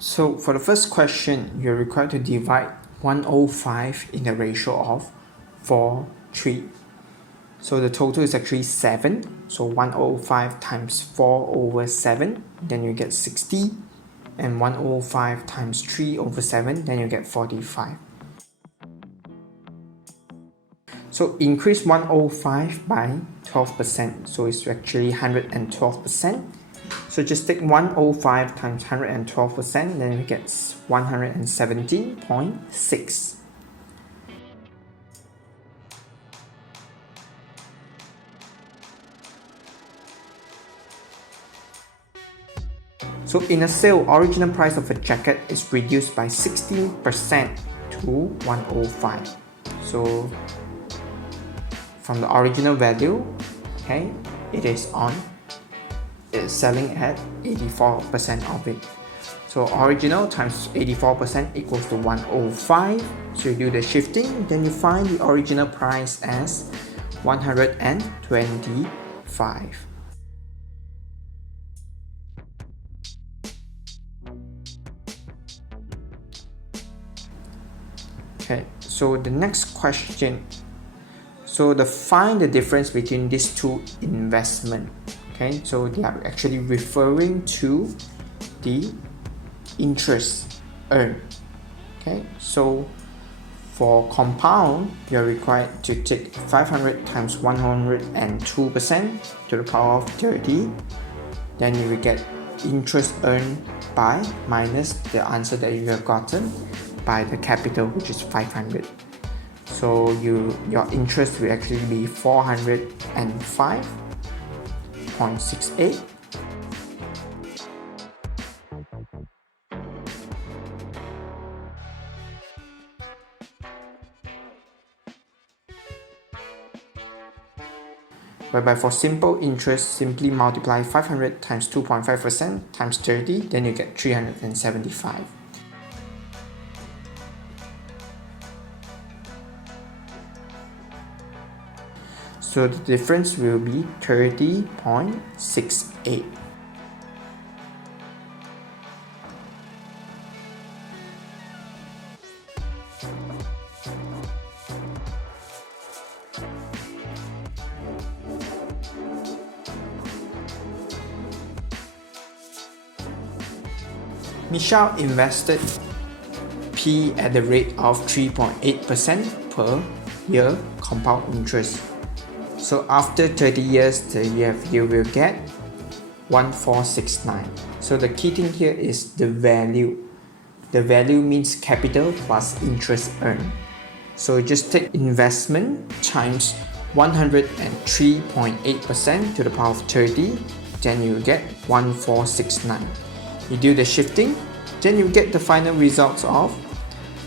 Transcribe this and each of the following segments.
So for the first question, you're required to divide 105 in the ratio of 4, 3. So the total is actually 7. So 105 times 4 over 7, then you get 60. And 105 times 3 over 7, then you get 45. So increase 105 by 12%. So it's actually 112%. So just take 105 times 112%, then you get 117.6. So in a sale, original price of a jacket is reduced by 16% to 105. So from the original value, okay, it's selling at 84% of it. So original times 84% equals to 105. So you do the shifting, then you find the original price as 125. Okay, so the next question. So find the difference between these two investments. Okay, so they are actually referring to the interest earned. Okay, so for compound, you're required to take 500 times 102% to the power of 30. Then you will get interest earned by minus the answer that you have gotten by the capital, which is 500. So your interest will actually be 405.68. Whereby for simple interest, simply multiply 500 times 2.5% times 30, then you get 375. So the difference will be 30.68. Michelle invested P at the rate of 3.8% per year compound interest. So after 30 years, you will get 1469. So the key thing here is the value. The value means capital plus interest earned. So just take investment times 103.8% to the power of 30, then you get 1469. You do the shifting, then you get the final results of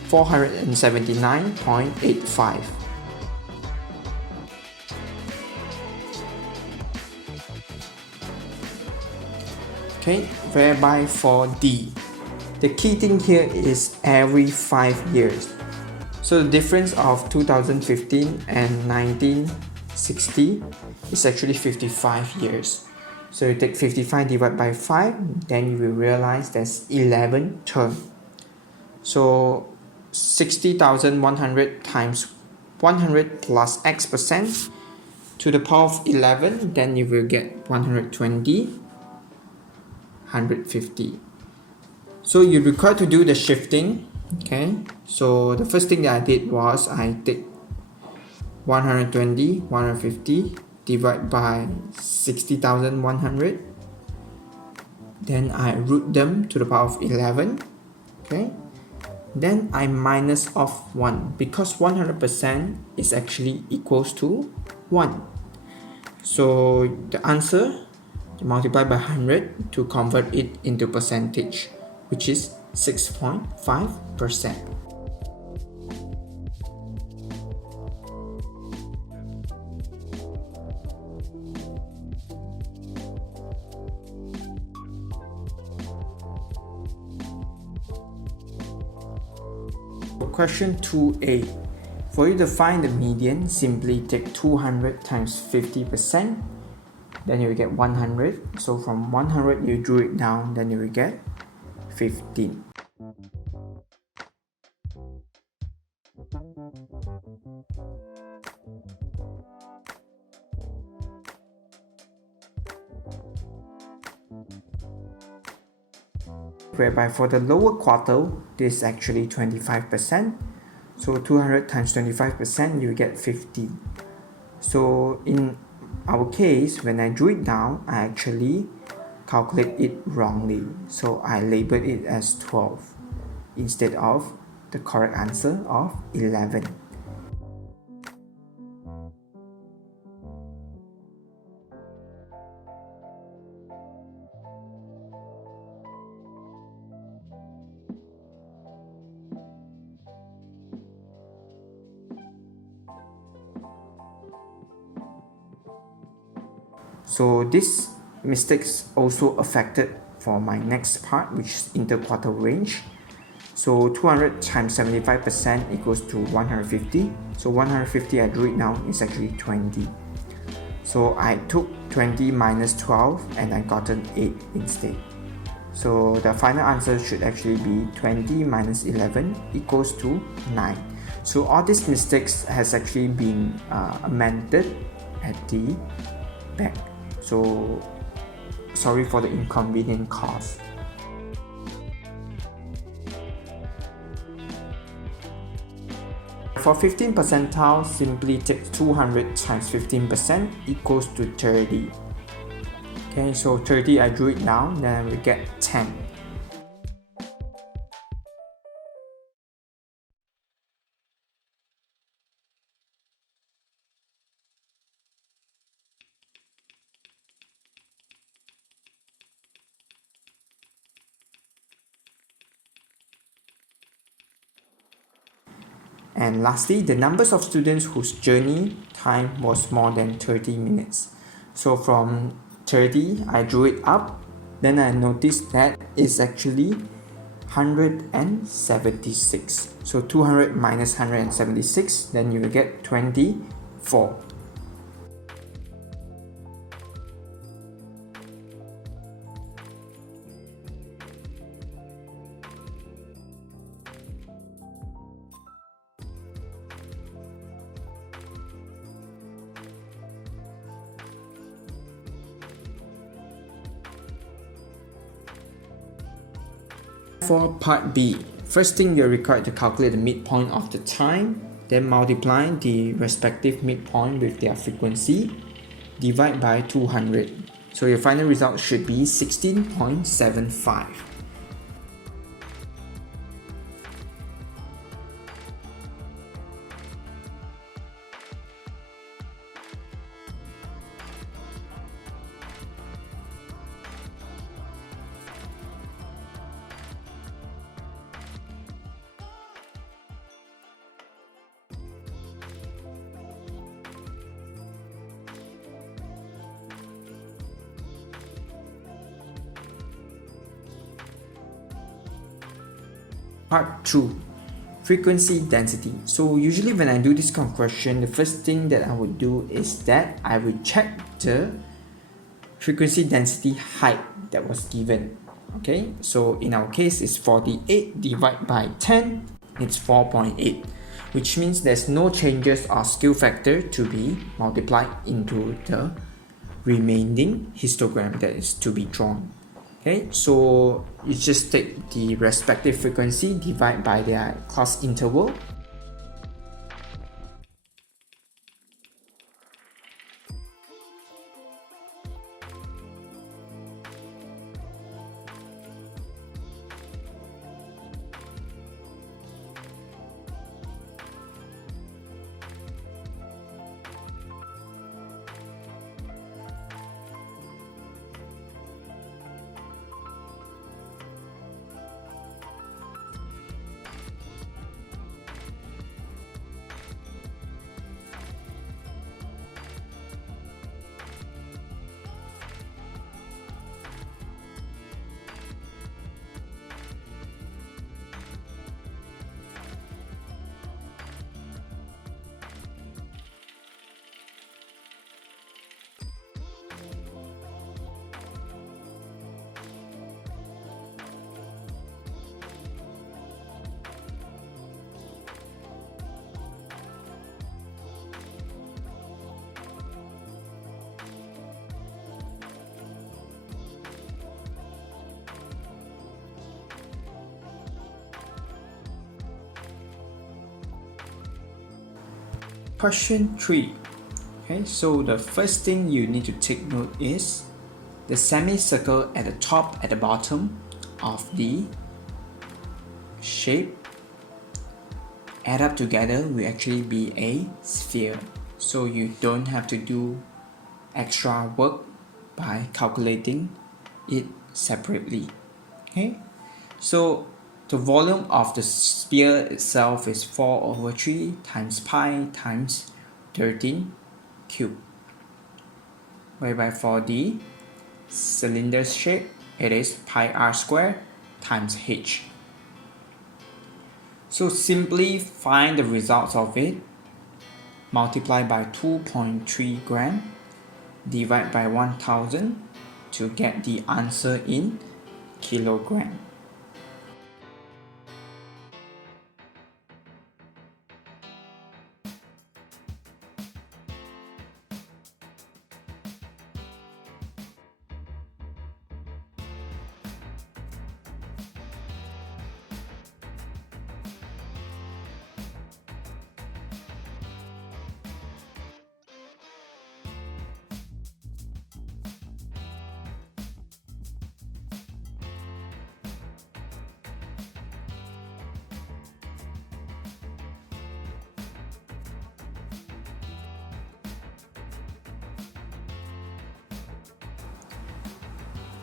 479.85. Okay, whereby for D, the key thing here is every 5 years. So the difference of 2015 and 1960 is actually 55 years. So you take 55 divided by 5, then you will realize there's 11 terms. So 60,100 times 100 plus X percent to the power of 11, then you will get 120. 150. So you're required to do the shifting. Okay, so the first thing that I did was I take 120, 150 divide by 60,100. Then I root them to the power of 11. Okay, then I minus off 1 because 100% is actually equals to 1. So the answer, multiply by 100 to convert it into percentage, which is 6.5%. Question 2a. For you to find the median, simply take 200 times 50%. Then you will get 100. So from 100 you drew it down, then you will get 15. Whereby for the lower quartile, this is actually 25%. So 200 times 25%, you get 50. So in our case, when I drew it down, I actually calculate it wrongly. So I labeled it as 12 instead of the correct answer of 11. So these mistakes also affected for my next part, which is interquartile range. So 200 times 75% equals to 150. So 150, I drew it down, is actually 20. So I took 20 minus 12 and I got an 8 instead. So the final answer should actually be 20 minus 11 equals to 9. So all these mistakes has actually been amended at the back. So sorry for the inconvenient cause. For 15 percentile, simply take 200 times 15% equals to 30. Okay, so 30 I drew it down, then we get 10. And lastly, the numbers of students whose journey time was more than 30 minutes. So from 30, I drew it up. Then I noticed that it's actually 176. So 200 minus 176, then you will get 24. For part B, first thing you're required to calculate the midpoint of the time, then multiply the respective midpoint with their frequency, divide by 200. So your final result should be 16.75. Part 2, frequency density. So usually when I do this kind of question, the first thing that I would do is that I would check the frequency density height that was given. Okay, so in our case it's 48 divided by 10, it's 4.8, which means there's no changes or scale factor to be multiplied into the remaining histogram that is to be drawn. Okay, so you just take the respective frequency, divide by their class interval. Question 3. Okay, so the first thing you need to take note is the semicircle at the top at the bottom of the shape add up together will actually be a sphere. So you don't have to do extra work by calculating it separately. Okay, so the volume of the sphere itself is 4/3 times pi times 13 cubed, whereby for the cylinder shape it is pi r squared times h. So simply find the results of it, multiply by 2.3 gram, divide by 1000 to get the answer in kilogram.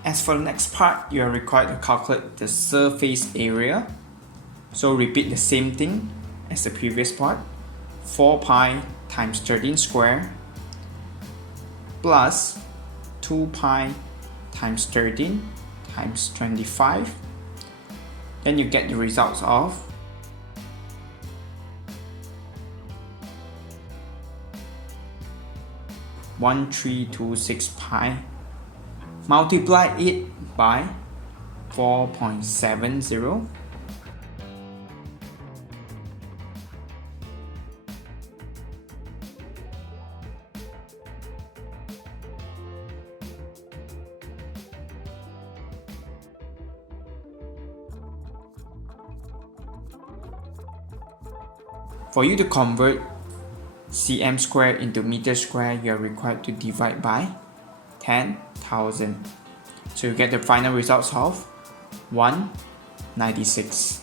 As for the next part, you are required to calculate the surface area. So repeat the same thing as the previous part. 4 pi times 13 square plus 2 pi times 13 times 25. Then you get the results of 1326 pi. Multiply it by 4.70. For you to convert cm square into meter square, you are required to divide by 10,000. So you get the final results of 196.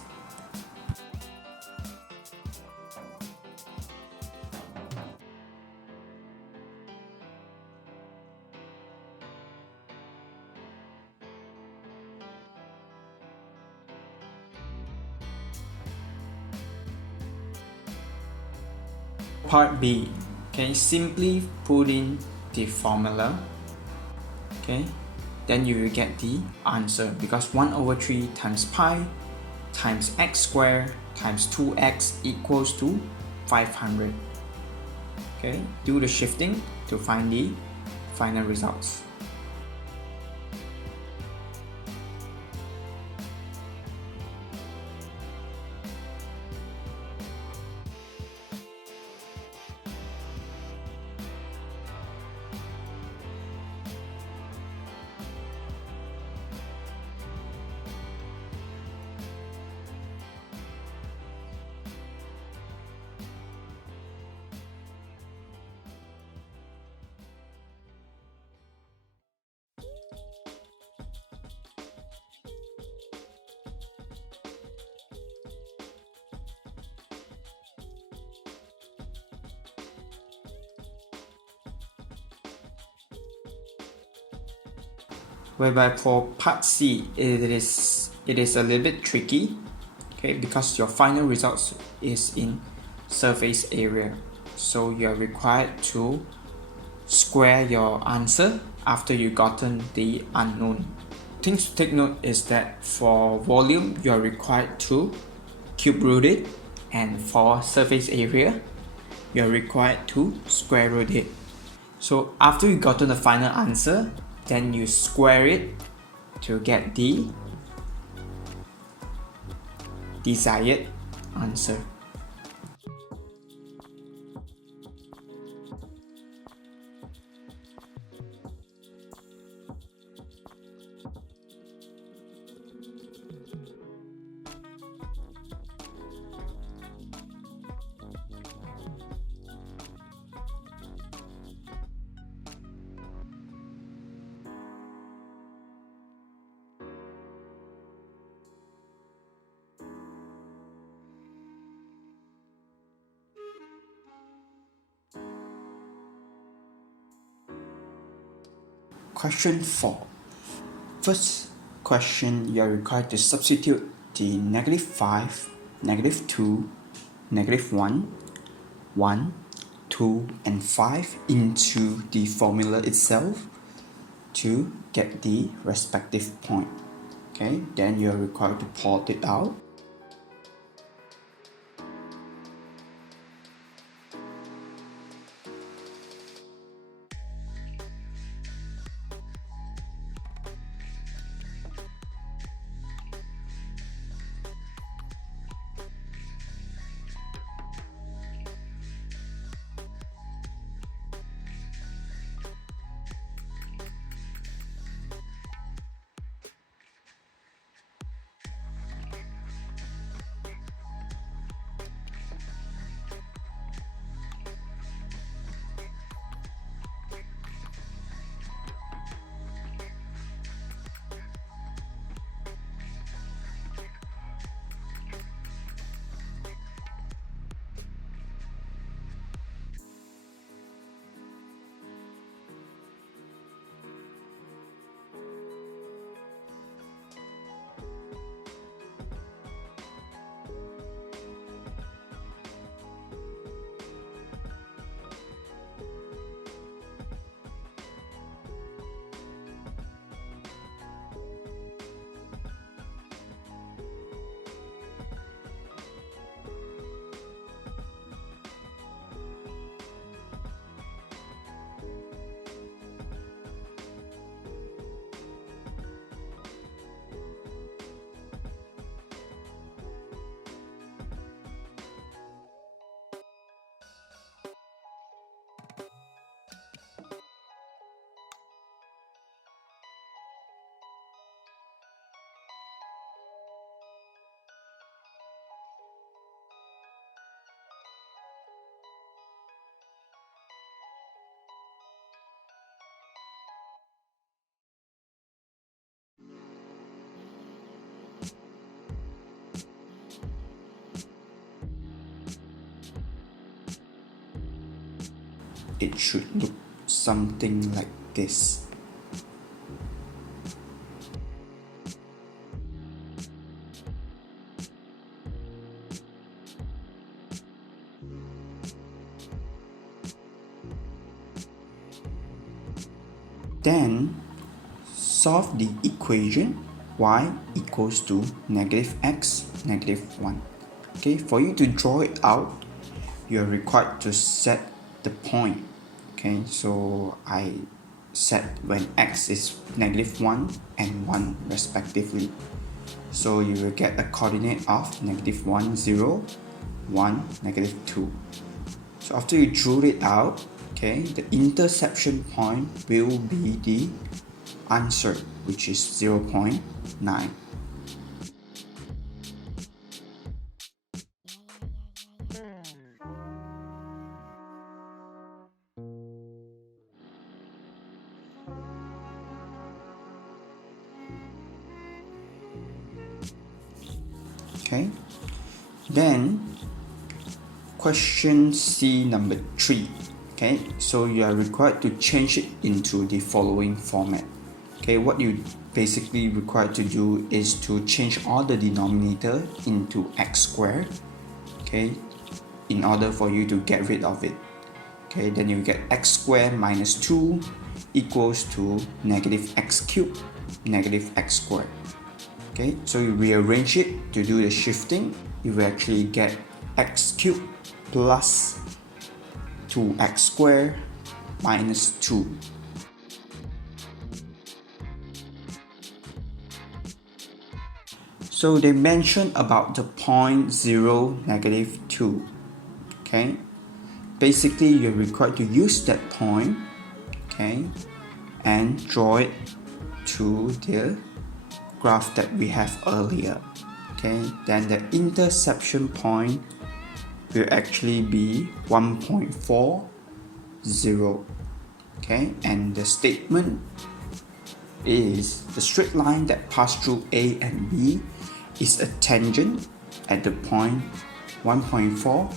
Part B. Okay, simply put in the formula. Okay, then you will get the answer, because 1/3 times pi times x squared times 2x equals to 500. Okay, do the shifting to find the final results. Whereby for part C, it is a little bit tricky, okay, because your final results is in surface area. So you are required to square your answer after you gotten the unknown. Things to take note is that for volume, you are required to cube root it, and for surface area, you are required to square root it. So after you gotten the final answer, then you square it to get the desired answer. Question 4. First question, you are required to substitute the -5, -2, -1, 1, 2, and 5 into the formula itself to get the respective point. Okay, then you are required to plot it out. It should look something like this. Then solve the equation y equals to -x, -1. Okay, for you to draw it out, you're required to set the point. Okay, so I set when x is -1 and 1 respectively. So you will get a coordinate of -1, 0, 1, -2. So after you drew it out, okay, the intersection point will be the answer, which is 0.9. Okay, then question C number 3. Okay, so you are required to change it into the following format. Okay, what you basically required to do is to change all the denominator into x squared, okay, in order for you to get rid of it. Okay, then you get x squared minus 2 equals to -x cubed, -x squared. Okay, so you rearrange it to do the shifting, you will actually get x cubed plus 2x squared minus 2. So they mention about the point 0, -2. Okay, basically you're required to use that point, okay, and draw it to the graph that we have earlier. Okay, then the intersection point will actually be 1.40. Okay, and the statement is the straight line that passed through A and B is a tangent at the point 1.40.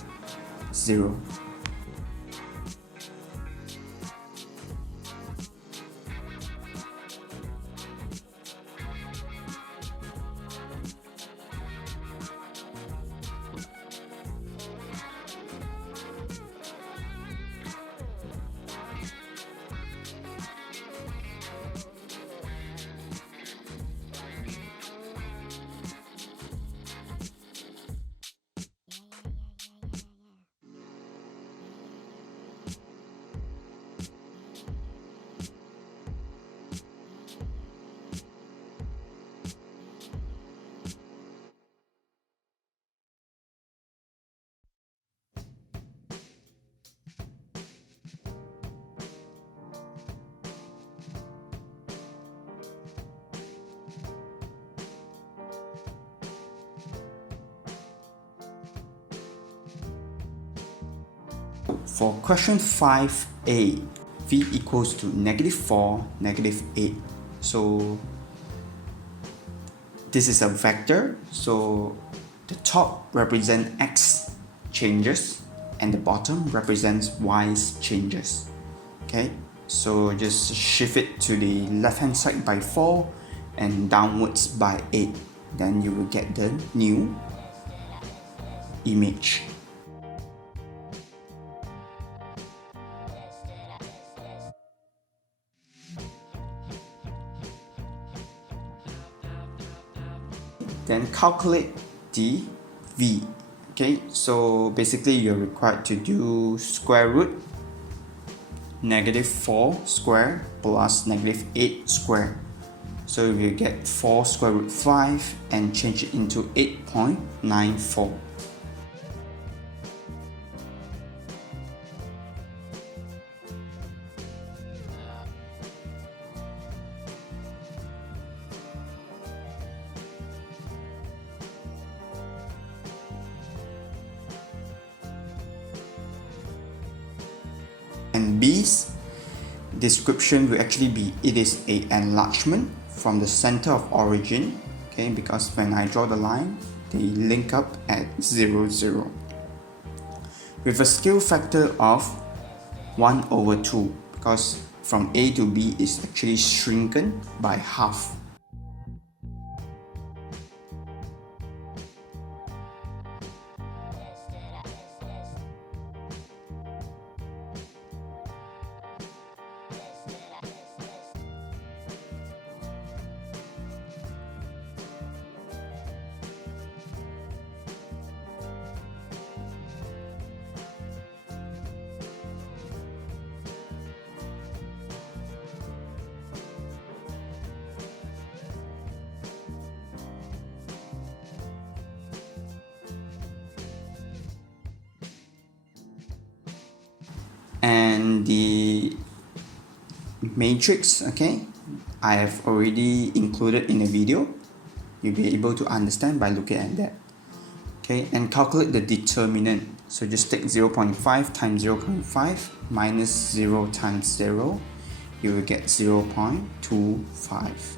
for question 5a, v equals to -4, -8. So this is a vector, so the top represents x changes and the bottom represents y's changes. Okay, so just shift it to the left hand side by 4 and downwards by 8, then you will get the new image. Then calculate the v. Okay, so basically you're required to do square root -4 square plus -8 square. So you will get 4 square root 5 and change it into 8.94. And B's description will actually be, it is a enlargement from the center of origin, okay, because when I draw the line, they link up at 0, 0. With a scale factor of 1/2, because from A to B is actually shrunken by half. And the matrix, okay, I have already included in the video. You'll be able to understand by looking at that. Okay, and calculate the determinant. So just take 0.5 times 0.5 minus 0 times 0. You will get 0.25.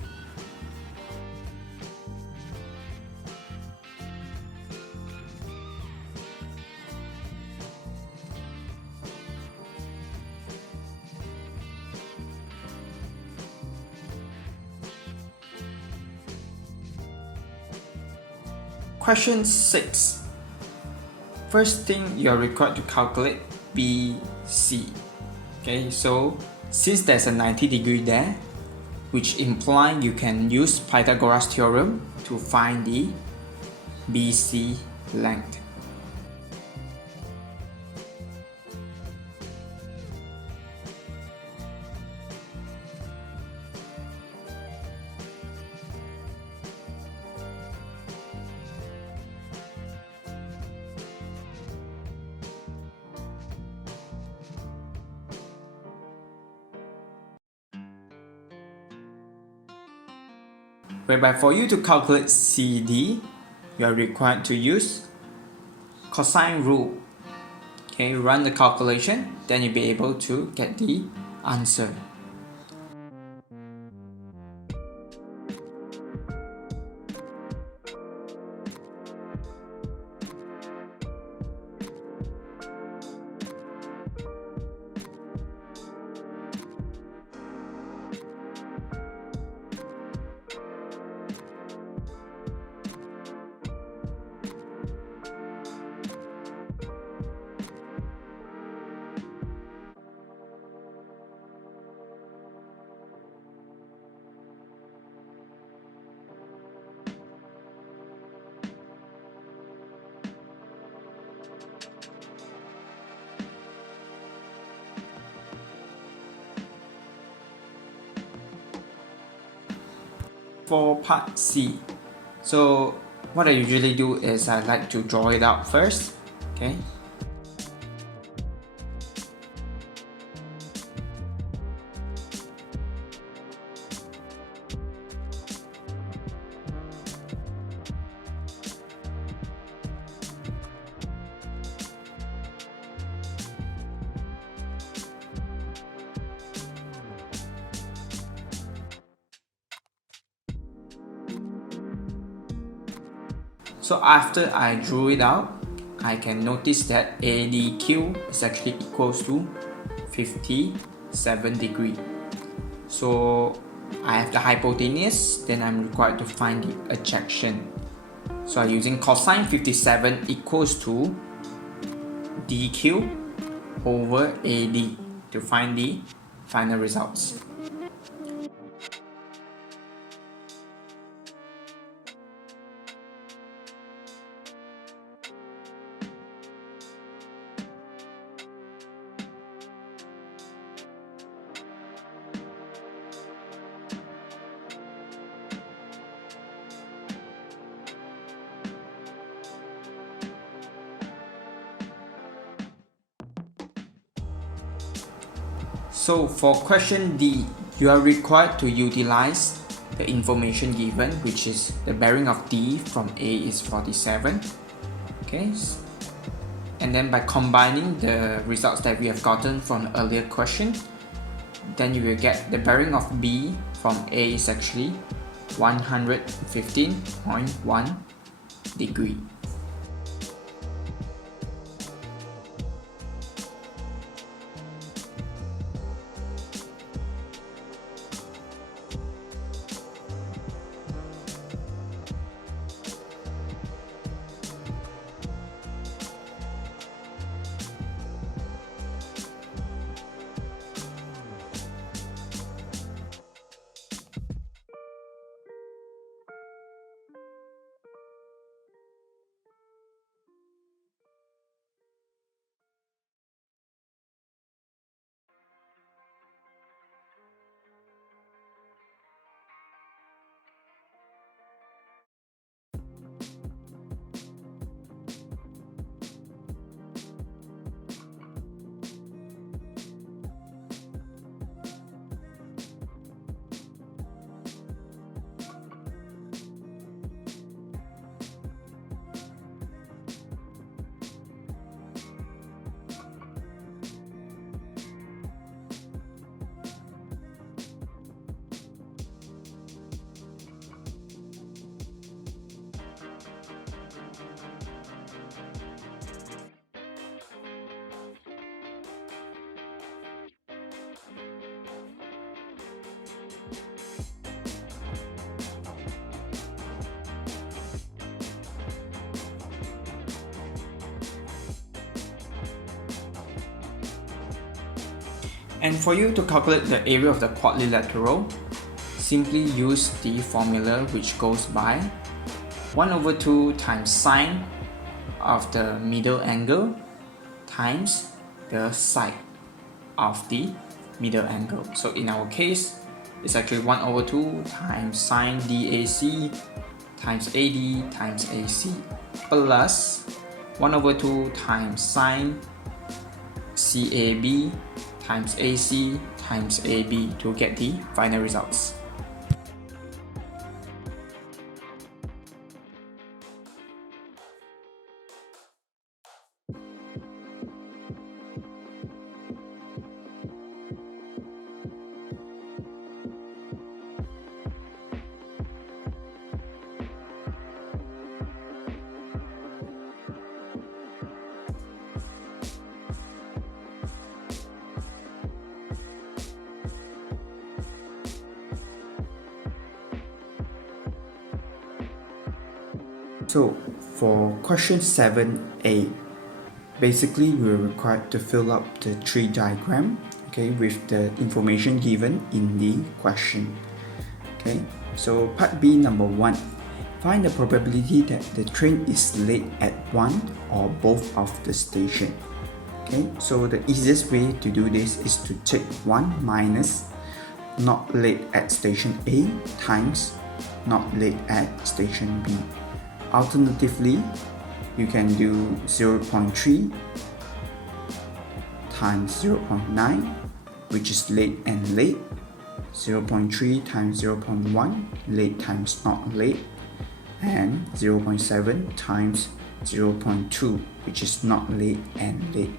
Question 6. First thing you are required to calculate BC. Okay, so since there's a 90-degree there, which implies you can use Pythagoras theorem to find the BC length. Whereby for you to calculate CD, you are required to use cosine rule. Okay, run the calculation, then you'll be able to get the answer. For part C, so what I usually do is I like to draw it out first. Okay, So after I drew it out, I can notice that ADQ is actually equals to 57 degree. So I have the hypotenuse, then I'm required to find the adjection. So I'm using cosine 57 equals to DQ over AD to find the final results. So for question D, you are required to utilize the information given, which is the bearing of D from A is 47. Okay, and then by combining the results that we have gotten from the earlier question, then you will get the bearing of B from A is actually 115.1 degree. And for you to calculate the area of the quadrilateral, simply use the formula which goes by 1/2 times sine of the middle angle times the side of the middle angle. So in our case, it's actually 1/2 times sine DAC times AD times AC plus 1/2 times sine CAB times AC times AB to get the final results. So for question 7a, basically we're required to fill up the tree diagram, okay, with the information given in the question. Okay, so part B, number 1, find the probability that the train is late at one or both of the station. Okay, so the easiest way to do this is to take 1 minus not late at station A times not late at station B. Alternatively, you can do 0.3 times 0.9, which is late and late, 0.3 times 0.1, late times not late, and 0.7 times 0.2, which is not late and late.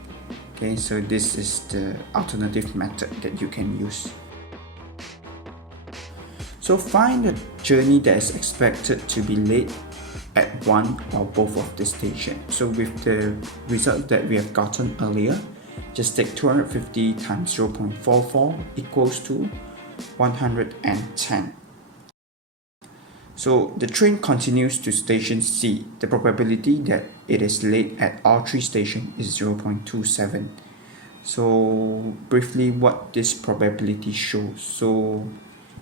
Okay, so this is the alternative method that you can use. So find the journey that is expected to be late at one or both of the station. So with the result that we have gotten earlier, just take 250 times 0.44 equals to 110. So the train continues to station C. The probability that it is late at all three stations is 0.27. So briefly, what this probability shows. So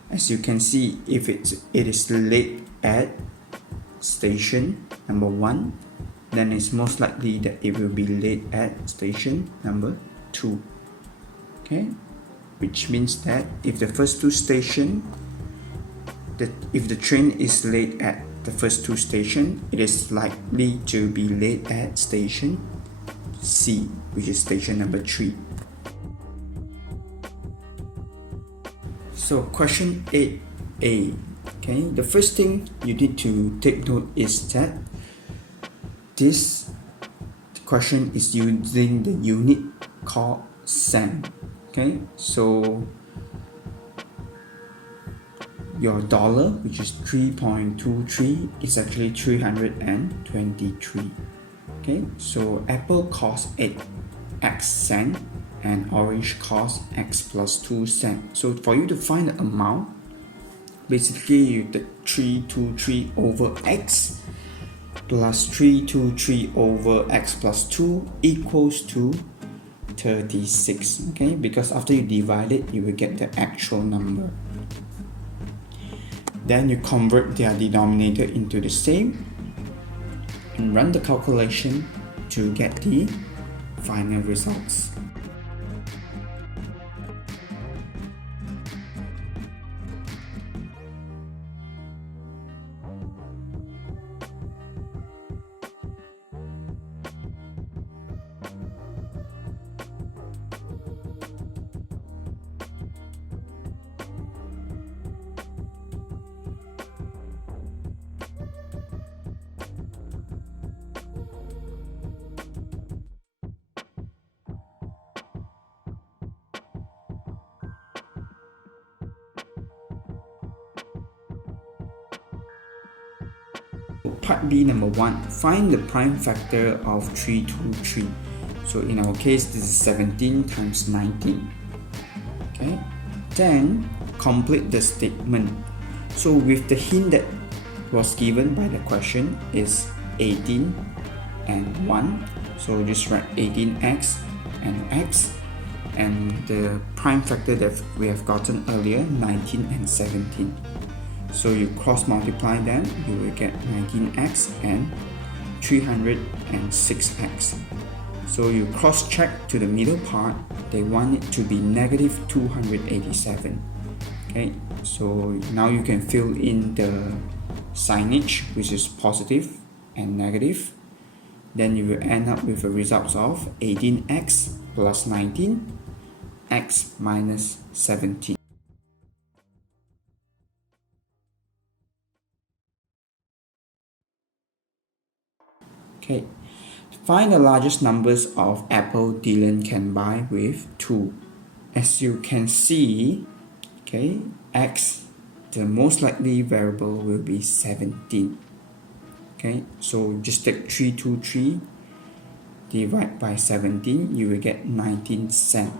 as you can see, if it is late at station number 1, then it's most likely that it will be late at station number 2. Okay, which means that if the first two stations, if the train is late at the first two stations, it is likely to be late at station C, which is station number 3. So question 8a. Okay, the first thing you need to take note is that this question is using the unit called cent. Okay, so your dollar, which is 3.23, is actually 323. Okay, so apple costs 8x cent and orange costs x plus 2 cent. So for you to find the amount, basically you take 323 over x plus 323 over x plus 2 equals to 36. Okay, because after you divide it, you will get the actual number. Then you convert their denominator into the same and run the calculation to get the final results. Part B number 1, find the prime factor of 323. So in our case, this is 17 times 19. Okay, then complete the statement. So with the hint that was given by the question is 18 and 1. So just write 18x and x, and the prime factor that we have gotten earlier, 19 and 17. So you cross multiply them, you will get 19x and 306x. So you cross check to the middle part, they want it to be negative 287. Okay, so now you can fill in the signage, which is positive and negative. Then you will end up with a result of 18x plus 19, x minus 17. Okay, find the largest numbers of apple Dylan can buy with 2. As you can see, okay, x, the most likely variable will be 17. Okay, so just take 323 divide by 17, you will get 19 cents.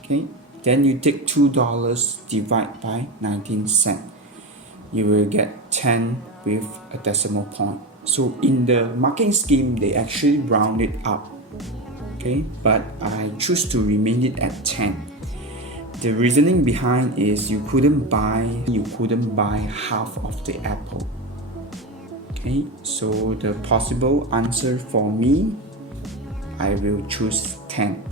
Okay, then you take $2 divide by 19 cents, you will get 10 with a decimal point. So in the marking scheme, they actually round it up. Okay, but I choose to remain it at 10. The reasoning behind is you couldn't buy half of the apple. Okay, so the possible answer for me, I will choose 10.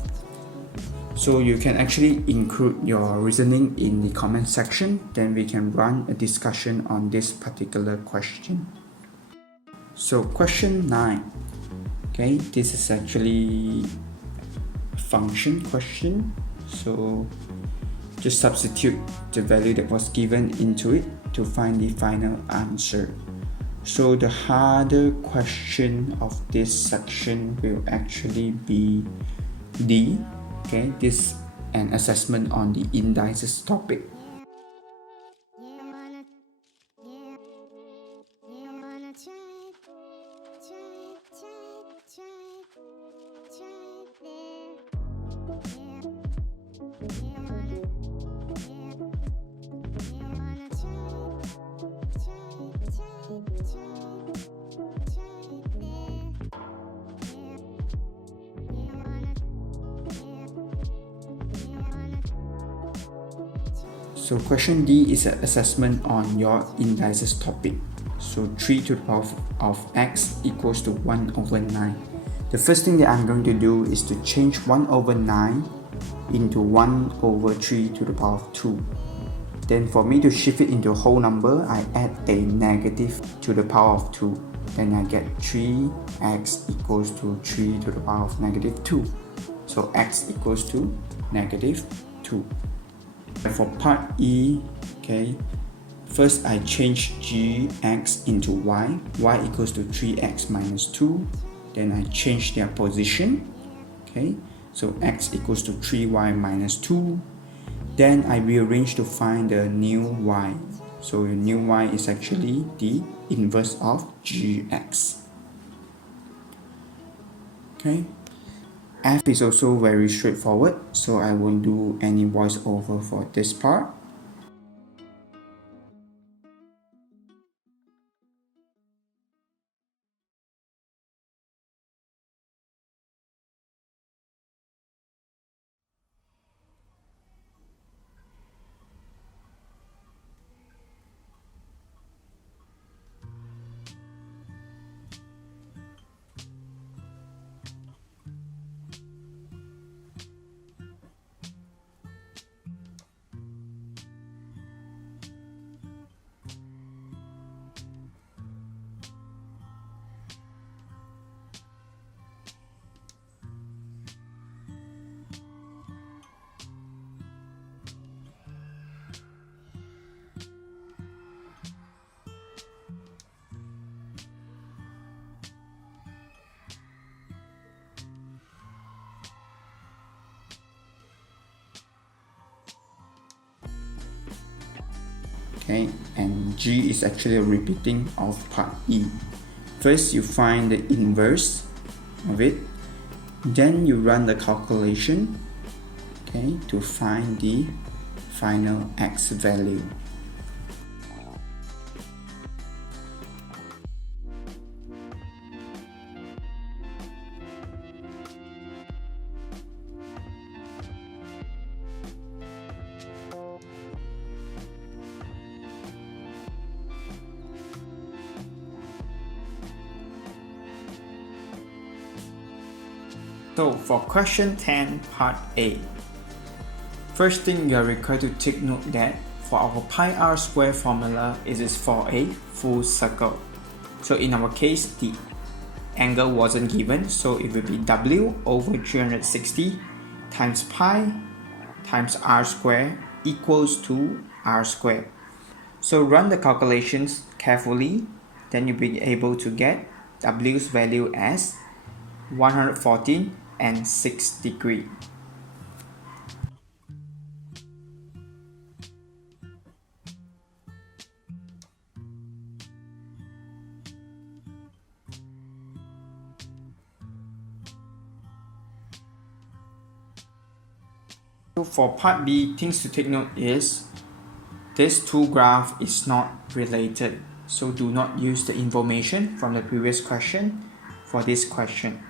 So you can actually include your reasoning in the comment section, then we can run a discussion on this particular question. So question 9. Okay, this is actually a function question. So just substitute the value that was given into it to find the final answer. So the harder question of this section will actually be D. Okay, this an assessment on the indices topic. So question D is an assessment on your indices topic. So 3 to the power of x equals to 1 over 9. The first thing that I'm going to do is to change 1 over 9 into 1 over 3 to the power of 2. Then for me to shift it into a whole number, I add a negative to the power of 2. Then I get 3x equals to 3 to the power of negative 2. So x equals to negative 2. For part E, okay, first I change gx into y equals to 3x minus 2. Then I change their position, okay, so x equals to 3y minus 2. Then I rearrange to find the new y. So the new y is actually the inverse of gx. Okay. F is also very straightforward, so I won't do any voiceover for this part. Okay, and G is actually a repeating of part E. First you find the inverse of it, then you run the calculation, okay, to find the final x value. So for question 10 part A, first thing you are required to take note that for our pi r square formula, it is for a full circle. So in our case, the angle wasn't given, so it will be w over 360 times pi times r square equals to r square. So run the calculations carefully, then you'll be able to get w's value as 114 and 6 degrees. So for part B, things to take note is this two graph is not related, so do not use the information from the previous question for this question.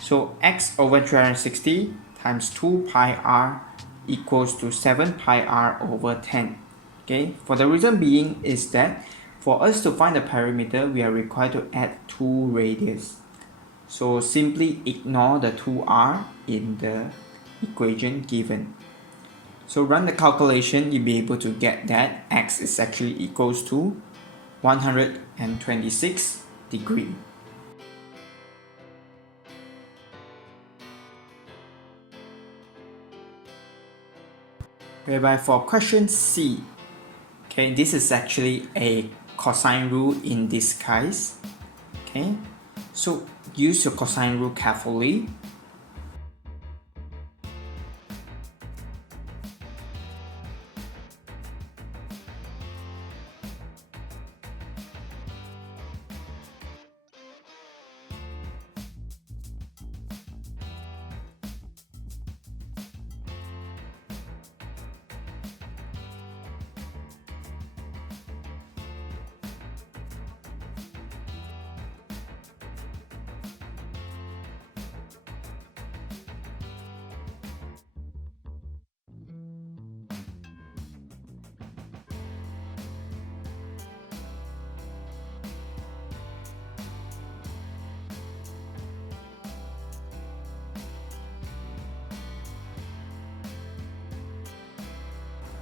So x over 360 times 2 pi r equals to 7 pi r over 10. Okay, for the reason being is that for us to find the perimeter, we are required to add 2 radius. So simply ignore the 2r in the equation given. So run the calculation, you'll be able to get that x is actually equals to 126 degrees. Whereby for question C, okay, this is actually a cosine rule in disguise. Okay, so use your cosine rule carefully.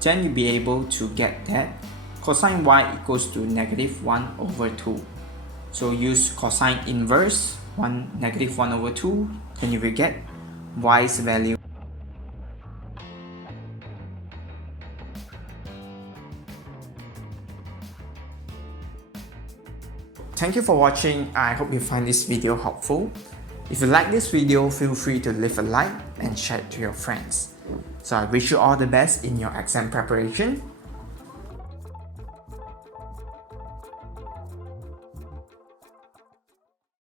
then you'll be able to get that cosine y equals to -1/2. So use cosine inverse 1/-1/2, then you will get y's value. Thank you for watching. I hope you find this video helpful. If you like this video, feel free to leave a like and share it to your friends. So I wish you all the best in your exam preparation.